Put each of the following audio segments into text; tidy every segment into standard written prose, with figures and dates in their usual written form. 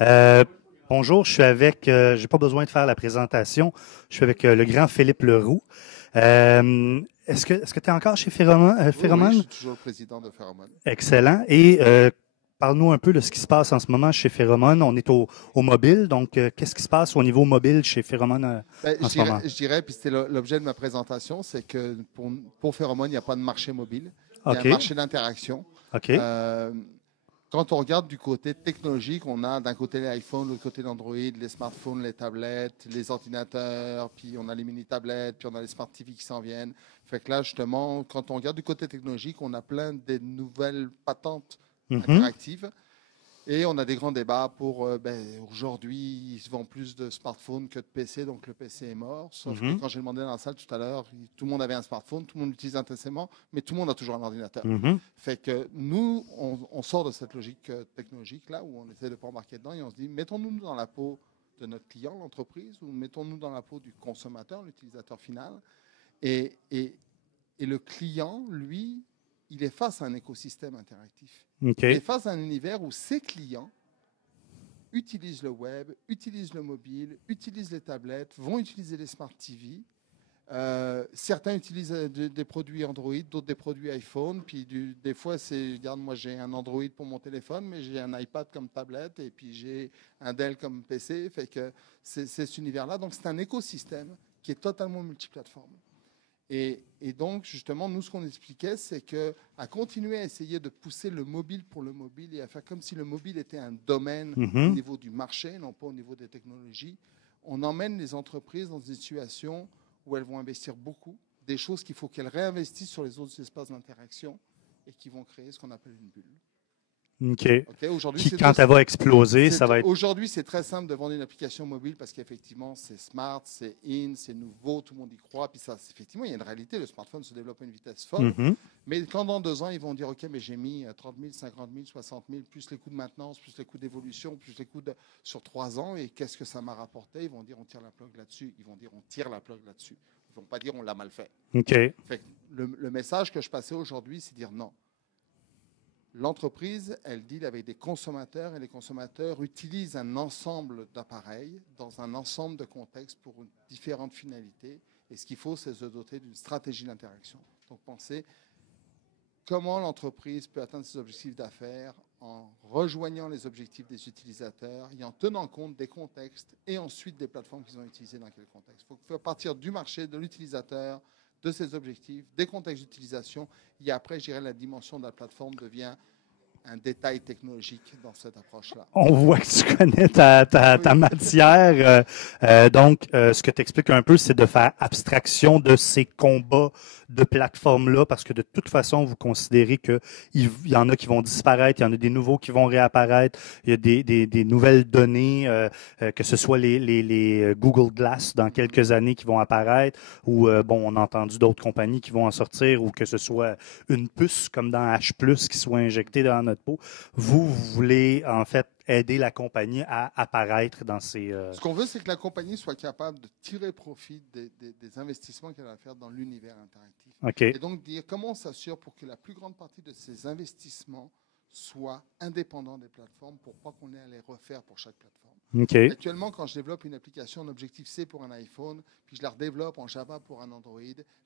Euh, Bonjour, je suis avec, j'ai pas besoin de faire la présentation, je suis avec le grand Philippe Leroux. Est-ce que tu es encore chez Oui, je Pheromone? suis toujours le président de Pheromone. Excellent. Et parle-nous un peu de ce qui se passe en ce moment chez Pheromone. On est au mobile, donc qu'est-ce qui se passe au niveau mobile chez Pheromone Ben, en ce moment? je dirais, puis c'était l'objet de ma présentation, c'est que pour Pheromone, il n'y a pas de marché mobile, il y a un OK, marché d'interaction. OK. Euh, Quand on regarde du côté technologique, on a d'un côté les iPhones, de l'autre côté l'Android, les smartphones, les tablettes, les ordinateurs, puis on a les mini-tablettes, puis on a les smart TV qui s'en viennent. Fait que là, justement, quand on regarde du côté technologique, on a plein de nouvelles patentes Mhm, interactives. Et on a des grands débats pour, aujourd'hui, il se vend plus de smartphones que de PC, donc le PC est mort. Sauf que mhm, quand j'ai demandé dans la salle tout à l'heure, tout le monde avait un smartphone, tout le monde l'utilise intensément, mais tout le monde a toujours un ordinateur. mhm. Fait que nous, on sort de cette logique technologique-là, où on essaie de ne pas embarquer dedans, et on se dit, mettons-nous dans la peau de notre client, l'entreprise, ou mettons-nous dans la peau du consommateur, l'utilisateur final. Et, et, et le client, lui, il est face à un écosystème interactif. Il est OK. face à un univers où ses clients utilisent le web, utilisent le mobile, utilisent les tablettes, vont utiliser les smart TV. Certains utilisent des produits Android, d'autres des produits iPhone. Puis des fois, c'est, regarde, moi j'ai un Android pour mon téléphone, mais j'ai un iPad comme tablette et puis j'ai un Dell comme PC. Fait que c'est cet univers-là. Donc c'est un écosystème qui est totalement multiplateforme. Et donc, justement, nous, ce qu'on expliquait, c'est qu'à continuer à essayer de pousser le mobile pour le mobile et à faire comme si le mobile était un domaine au Mhm. niveau du marché, non pas au niveau des technologies, on emmène les entreprises dans une situation où elles vont investir beaucoup, des choses qu'il faut qu'elles réinvestissent sur les autres espaces d'interaction et qui vont créer ce qu'on appelle une bulle. OK. Ok, aujourd'hui, Qui, quand elle va exploser, ça va être. aujourd'hui, c'est très simple de vendre une application mobile parce qu'effectivement, c'est smart, c'est in, c'est nouveau, tout le monde y croit. Puis ça, effectivement, il y a une réalité. Le smartphone se développe à une vitesse folle. Mhm. Mais quand dans 2 ans, ils vont dire, OK, mais j'ai mis 30 000, 50 000, 60 000, plus les coûts de maintenance, plus les coûts d'évolution, plus les coûts sur 3 ans, et qu'est-ce que ça m'a rapporté? Ils vont dire, on tire la plug là-dessus. Ils vont dire, on tire la plug là-dessus. Ils ne vont pas dire, on l'a mal fait. OK. Fait que le message que je passais aujourd'hui, c'est dire non. L'entreprise, elle deal avec des consommateurs et les consommateurs utilisent un ensemble d'appareils dans un ensemble de contextes pour différentes finalités. Et ce qu'il faut, c'est se doter d'une stratégie d'interaction. Donc, pensez comment l'entreprise peut atteindre ses objectifs d'affaires en rejoignant les objectifs des utilisateurs et en tenant compte des contextes et ensuite des plateformes qu'ils ont utilisées dans quel contexte. Il faut partir du marché, de l'utilisateur, de ses objectifs, des contextes d'utilisation. Et après, je dirais, la dimension de la plateforme devient un détail technologique dans cette approche-là. On voit que tu connais ta Oui, matière. Ce que tu expliques un peu, c'est de faire abstraction de ces combats de plateforme-là, parce que de toute façon, vous considérez qu'il y en a qui vont disparaître, il y en a des nouveaux qui vont réapparaître, il y a des nouvelles données, que ce soit les Google Glass dans quelques années qui vont apparaître, ou bon, on a entendu d'autres compagnies qui vont en sortir, ou que ce soit une puce comme dans H+, qui soit injectée dans notre peau. Vous voulez en fait aider la compagnie à apparaître dans ces. Ce qu'on veut, c'est que la compagnie soit capable de tirer profit des investissements qu'elle va faire dans l'univers interactif. OK. Et donc dire comment on s'assure pour que la plus grande partie de ces investissements soient indépendants des plateformes pour pas qu'on ait à les refaire pour chaque plateforme. OK. Actuellement, quand je développe une application en Objective-C pour un iPhone, puis je la redéveloppe en Java pour un Android,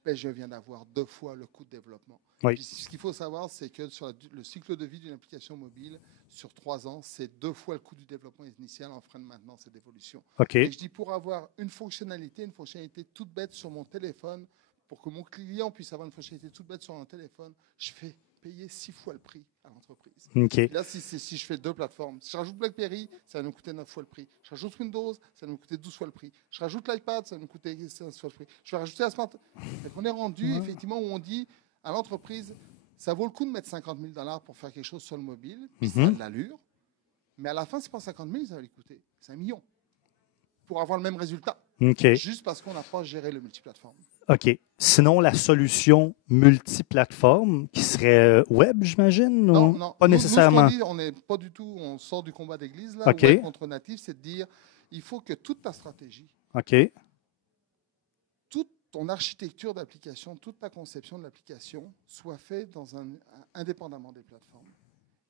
ben je viens d'avoir 2 fois le coût de développement. Oui. Puis ce qu'il faut savoir, c'est que sur le cycle de vie d'une application mobile, sur 3 ans, c'est 2 fois le coût du développement initial en frais de maintenance et d'évolution. Et OK. je dis pour avoir une fonctionnalité toute bête sur mon téléphone, pour que mon client puisse avoir une fonctionnalité toute bête sur un téléphone, je fais payer 6 fois le prix à l'entreprise. OK. Là, si je fais 2 plateformes, si je rajoute BlackBerry, ça va nous coûter 9 fois le prix. Je rajoute Windows, ça va nous coûter 12 fois le prix. Je rajoute l'iPad, ça va nous coûter 15 fois le prix. Je vais rajouter la Smart. Donc, on est rendu, effectivement, où on dit à l'entreprise, ça vaut le coup de mettre 50 000 pour faire quelque chose sur le mobile, puis ça a Mhm. de l'allure. Mais à la fin, c'est pas 50 000, ça va lui coûter. C'est 1 million pour avoir le même résultat. OK. Juste parce qu'on n'a pas géré le multiplateforme. OK. Sinon, la solution multiplateforme qui serait web, j'imagine, Non, ou non. pas Nous, ce qu'on nécessairement? dit, on n'est pas du tout, on sort du combat d'église, là, web OK. contre natif, c'est de dire, il faut que toute ta stratégie, OK. toute ton architecture d'application, toute ta conception de l'application soit faite indépendamment des plateformes.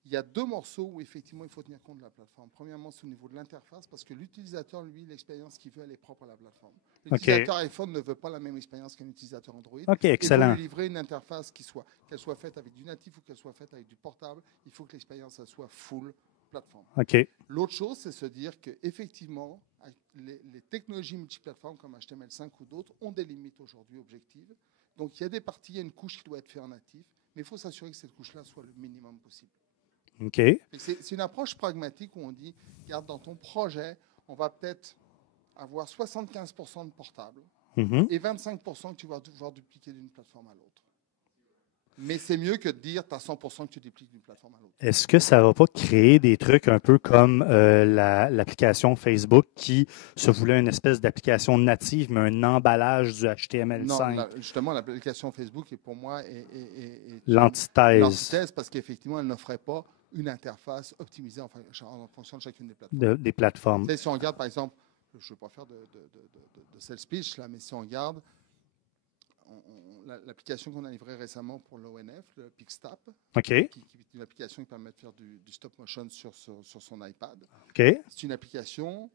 il y a deux morceaux où effectivement il faut tenir compte de la plateforme. Premièrement, c'est au niveau de l'interface, parce que l'utilisateur, lui, l'expérience qu'il veut, elle est propre à la plateforme. L'utilisateur iPhone ne veut pas la même expérience qu'un utilisateur Android. OK, Il excellent. faut lui livrer une interface qu'elle soit faite avec du natif ou qu'elle soit faite avec du portable. Il faut que l'expérience elle soit full plateforme. OK. L'autre chose, c'est se dire qu'effectivement, les technologies multiplateformes comme HTML5 ou d'autres ont des limites aujourd'hui objectives. Donc, il y a des parties, il y a une couche qui doit être faite en natif, mais il faut s'assurer que cette couche-là soit le minimum possible. OK. C'est une approche pragmatique où on dit, regarde, dans ton projet, on va peut-être avoir 75% de portables et 25% que tu vas devoir dupliquer d'une plateforme à l'autre. Mais c'est mieux que de dire tu as 100% que tu dupliques d'une plateforme à l'autre. Est-ce que ça ne va pas créer des trucs un peu comme l'application Facebook qui se voulait une espèce d'application native, mais un emballage du HTML5? Non, justement, l'application Facebook, pour moi, est l'antithèse parce qu'effectivement, elle n'offrait pas une interface optimisée en fonction de chacune des plateformes. des plateformes. Si on regarde, par exemple, je ne veux pas faire de sales speech, là, mais si on regarde l'application qu'on a livrée récemment pour l'ONF, le Pixtap, qui est une application qui permet de faire du stop motion sur son iPad. C'est une application,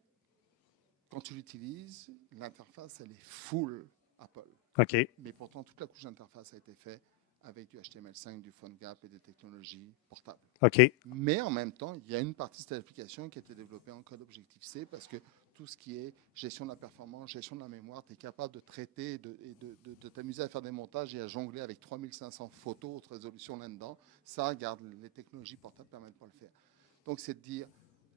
quand tu l'utilises, l'interface, elle est full Apple. Mais pourtant, toute la couche d'interface a été faite avec du HTML5, du PhoneGap et des technologies portables. Mais en même temps, il y a une partie de cette application qui a été développée en code Objective-C parce que tout ce qui est gestion de la performance, gestion de la mémoire, tu es capable de traiter et de t'amuser à faire des montages et à jongler avec 3500 photos, haute résolution là-dedans. Ça, regarde, les technologies portables ne permettent pas de le faire. Donc, c'est de dire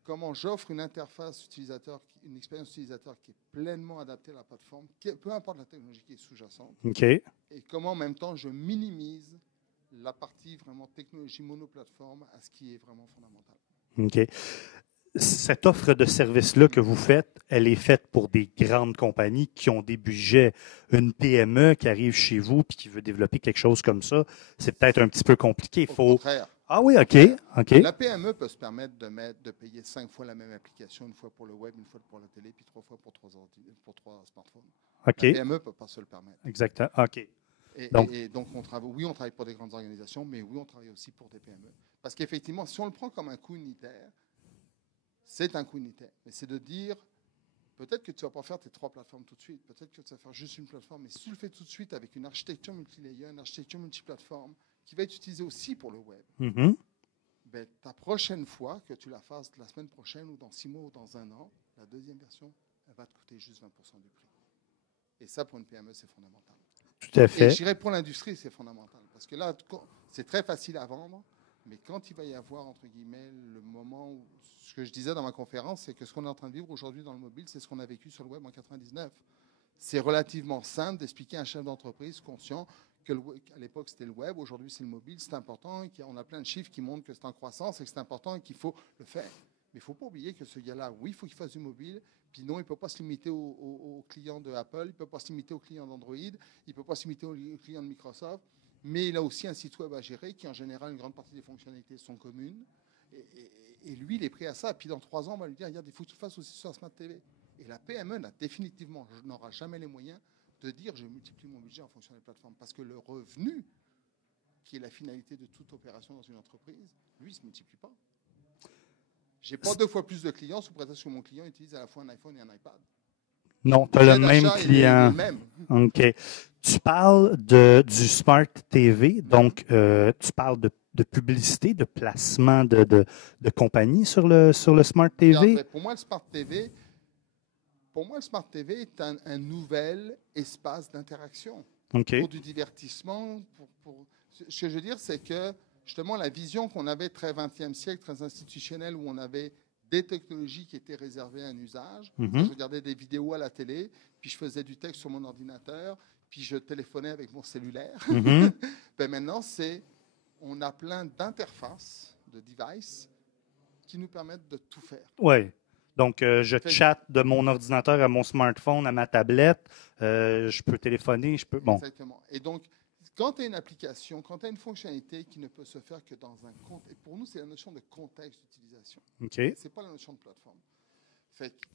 comment j'offre une interface utilisateur, une expérience utilisateur qui est pleinement adaptée à la plateforme, peu importe la technologie qui est sous-jacente, et comment en même temps je minimise la partie vraiment technologie monoplateforme à ce qui est vraiment fondamental. Cette offre de service-là que vous faites, elle est faite pour des grandes compagnies qui ont des budgets. Une PME qui arrive chez vous et qui veut développer quelque chose comme ça, c'est peut-être un petit peu compliqué. Au contraire. Ah oui, OK. La PME peut se permettre de payer 5 fois la même application, une fois pour le web, une fois pour la télé, puis 3 fois pour 3 smartphones. La PME ne peut pas se le permettre. Exactement. OK. Et donc, on travaille pour des grandes organisations, mais oui, on travaille aussi pour des PME. Parce qu'effectivement, si on le prend comme un coût unitaire, c'est un coût unitaire. Mais c'est de dire, peut-être que tu ne vas pas faire tes 3 plateformes tout de suite. Peut-être que tu vas faire juste une plateforme. Mais si tu le fais tout de suite avec une architecture multilayer, une architecture multiplateforme, qui va être utilisée aussi pour le web, ben, ta prochaine fois, que tu la fasses la semaine prochaine ou dans 6 mois ou dans 1 an, la deuxième version, elle va te coûter juste 20% du prix. Et ça, pour une PME, c'est fondamental. Tout à fait. Et je dirais pour l'industrie, c'est fondamental. Parce que là, c'est très facile à vendre, mais quand il va y avoir, entre guillemets, le moment où, ce que je disais dans ma conférence, c'est que ce qu'on est en train de vivre aujourd'hui dans le mobile, c'est ce qu'on a vécu sur le web en 99. C'est relativement simple d'expliquer à un chef d'entreprise conscient qu'à l'époque, c'était le web, aujourd'hui, c'est le mobile, c'est important, on a plein de chiffres qui montrent que c'est en croissance et que c'est important et qu'il faut le faire. Mais il ne faut pas oublier que ce gars-là, oui, il faut qu'il fasse du mobile, puis non, il ne peut pas se limiter aux clients de Apple, il ne peut pas se limiter aux clients d'Android, il ne peut pas se limiter aux clients de Microsoft, mais il a aussi un site web à gérer qui, en général, une grande partie des fonctionnalités sont communes. Et lui, il est prêt à ça. Puis dans 3 ans, on va lui dire, regarde, il faut que tu le fasses aussi sur la Smart TV. Et la PME n'aura jamais les moyens de dire, je multiplie mon budget en fonction des plateformes. Parce que le revenu, qui est la finalité de toute opération dans une entreprise, lui, il ne se multiplie pas. Je n'ai pas 2 fois plus de clients sous prétexte que mon client utilise à la fois un iPhone et un iPad. Non, tu as le même client. Le même. OK. Tu parles du Smart TV, donc tu parles de publicité, de placement de compagnie sur le Smart TV? Regarde, pour moi, le Smart TV est un nouvel espace d'interaction pour du divertissement. Ce que je veux dire, c'est que justement, la vision qu'on avait très 20e siècle, très institutionnelle, où on avait des technologies qui étaient réservées à un usage. Je regardais des vidéos à la télé, puis je faisais du texte sur mon ordinateur, puis je téléphonais avec mon cellulaire. Ben maintenant, on a plein d'interfaces, de devices, qui nous permettent de tout faire. Oui. Donc, je chatte de mon ordinateur à mon smartphone, à ma tablette. Je peux téléphoner, je peux... Bon. Exactement. Et donc, quand tu as une application, quand tu as une fonctionnalité qui ne peut se faire que dans un contexte, et pour nous, c'est la notion de contexte d'utilisation. Ce n'est pas la notion de plateforme. Fait que,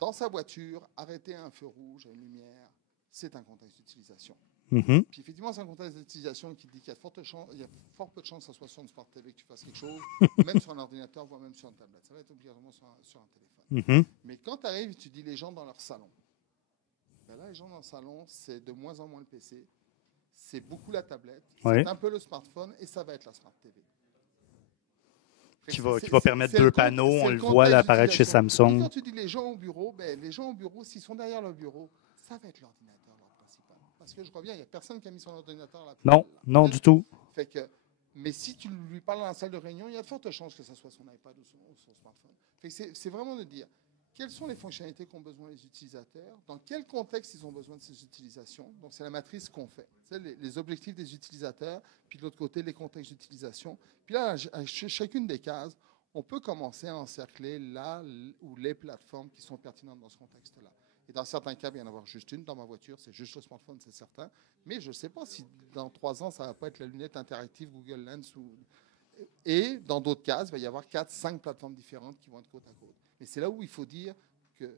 dans sa voiture, arrêter à un feu rouge, à une lumière, c'est un contexte d'utilisation. Mhm. Puis effectivement, c'est un contexte d'utilisation qui dit qu'il y a il y a fort peu de chances que ce soit sur une Smart TV que tu fasses quelque chose, même sur un ordinateur, voire même sur une tablette. Ça va être obligatoirement sur un téléphone. Mhm. Mais quand tu arrives, tu dis les gens dans leur salon. Ben là, les gens dans le salon, c'est de moins en moins le PC, c'est beaucoup la tablette, Ouais. c'est un peu le smartphone et ça va être la Smart TV. Qui va permettre deux panneaux, on le voit là, apparaître chez Puis Samsung. quand tu dis les gens au bureau, ben, les gens au bureau, s'ils sont derrière le bureau, ça va être l'ordinateur leur principal. Parce que je crois bien, il n'y a personne qui a mis son ordinateur là. Non, non du tout. Fait que, mais si tu lui parles dans la salle de réunion, il y a de fortes chances que ce soit son iPad ou son smartphone. Fait que c'est vraiment de dire quelles sont les fonctionnalités qu'ont besoin les utilisateurs, dans quel contexte ils ont besoin de ces utilisations. Donc c'est la matrice qu'on fait. C'est les objectifs des utilisateurs, puis de l'autre côté les contextes d'utilisation. Puis là, à chacune des cases, on peut commencer à encercler là ou les plateformes qui sont pertinentes dans ce contexte-là. Et dans certains cas, il va y en avoir juste une. Dans ma voiture, c'est juste le smartphone, c'est certain. Mais je ne sais pas si dans 3 ans, ça ne va pas être la lunette interactive Google Lens. Et dans d'autres cas, il va y avoir 4, 5 plateformes différentes qui vont être côte à côte. Mais c'est là où il faut dire que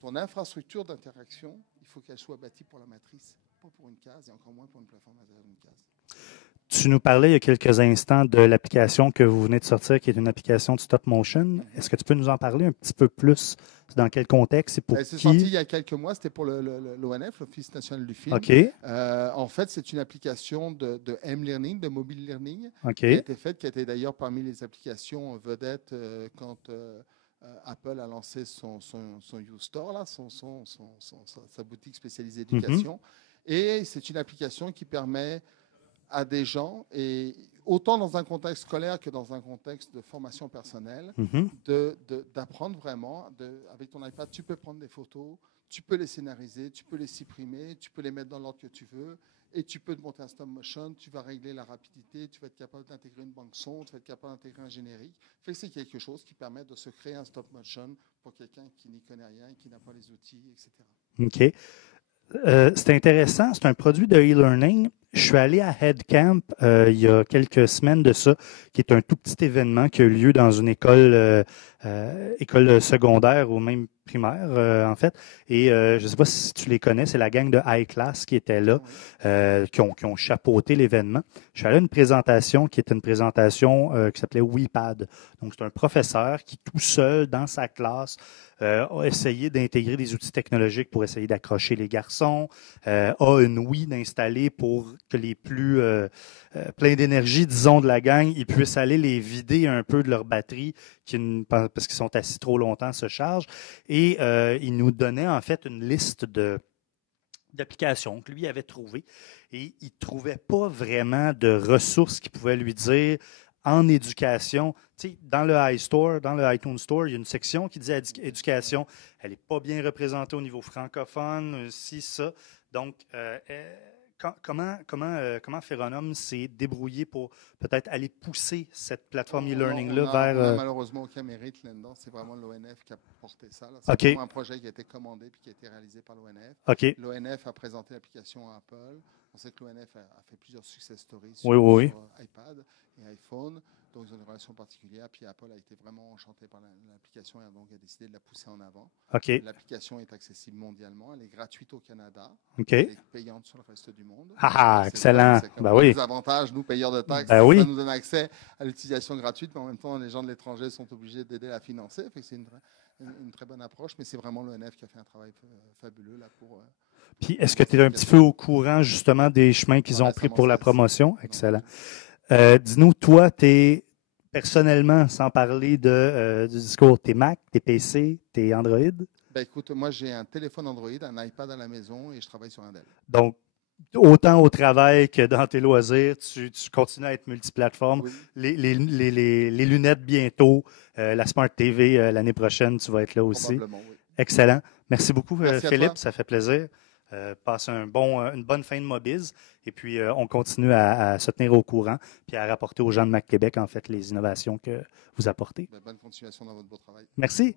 ton infrastructure d'interaction, il faut qu'elle soit bâtie pour la matrice, pas pour une case, et encore moins pour une plateforme à l'intérieur d'une case. Tu nous parlais il y a quelques instants de l'application que vous venez de sortir, qui est une application de stop motion. Est-ce que tu peux nous en parler un petit peu plus? Dans quel contexte et pour qui? C'est sorti il y a quelques mois, c'était pour l'ONF, l'Office national du film. OK. En fait, c'est une application de M-Learning, de mobile learning, OK. qui a été faite, qui a été d'ailleurs parmi les applications vedettes quand Apple a lancé son U-Store, là, sa boutique spécialisée éducation. Et c'est une application qui permet à des gens, et autant dans un contexte scolaire que dans un contexte de formation personnelle, d'apprendre vraiment. Avec ton iPad, tu peux prendre des photos, tu peux les scénariser, tu peux les supprimer, tu peux les mettre dans l'ordre que tu veux, et tu peux te monter un stop motion, tu vas régler la rapidité, tu vas être capable d'intégrer une banque son, tu vas être capable d'intégrer un générique. Fait que c'est quelque chose qui permet de se créer un stop motion pour quelqu'un qui n'y connaît rien, qui n'a pas les outils, etc. OK. C'est intéressant, c'est un produit de e-learning. Je suis allé à HeadCamp il y a quelques semaines de ça, qui est un tout petit événement qui a eu lieu dans une école secondaire ou même primaire, en fait. Et je ne sais pas si tu les connais, c'est la gang de High Class qui était là, qui ont chapeauté l'événement. Je suis allé à une présentation qui était une présentation qui s'appelait WePad. Donc, c'est un professeur qui, tout seul, dans sa classe, a essayé d'intégrer des outils technologiques pour essayer d'accrocher les garçons, a une Wii d'installer pour que les plus pleins d'énergie, disons, de la gang, ils puissent aller les vider un peu de leur batterie parce qu'ils sont assis trop longtemps, se chargent. Et il nous donnait en fait une liste d'applications que lui avait trouvées. Et il ne trouvait pas vraiment de ressources qui pouvaient lui dire en éducation. Tu sais, dans le iStore, dans le iTunes Store, il y a une section qui dit éducation. Elle n'est pas bien représentée au niveau francophone, ci, ça. Donc, comment Pheronome s'est débrouillé pour peut-être aller pousser cette plateforme e-learning-là vers... On n'a malheureusement aucun mérite là-dedans. C'est vraiment l'ONF qui a porté ça. C'est vraiment un projet qui a été commandé et qui a été réalisé par l'ONF. Okay. L'ONF a présenté l'application à Apple. On sait que l'ONF a fait plusieurs success stories sur iPad et iPhone. Donc, ils ont une relation particulière. Puis Apple a été vraiment enchanté par l'application et donc a décidé de la pousser en avant. Okay. L'application est accessible mondialement. Elle est gratuite au Canada. Okay. Elle est payante sur le reste du monde. Excellent. C'est comme des avantages, nous, payeurs de taxes. Ça nous donne accès à l'utilisation gratuite, mais en même temps, les gens de l'étranger sont obligés d'aider à financer. Fait que c'est une très bonne approche, mais c'est vraiment l'ONF qui a fait un travail fabuleux là pour... Puis, est-ce que tu es un petit peu au courant, justement, des chemins qu'ils ont pris pour la promotion? Excellent. Dis-nous, toi, tu es personnellement, sans parler du discours, t'es Mac, t'es PC, t'es Android? Ben écoute, moi, j'ai un téléphone Android, un iPad à la maison et je travaille sur un Dell. Donc, autant au travail que dans tes loisirs, tu continues à être multiplateforme. Oui. Les lunettes bientôt, la Smart TV l'année prochaine, tu vas être là aussi. Oui. Excellent. Merci beaucoup, Merci Philippe, ça fait plaisir. Passe une bonne fin de Mobiz et puis on continue à se tenir au courant puis à rapporter aux gens de Mac Québec en fait les innovations que vous apportez. Bonne continuation dans votre beau travail. Merci.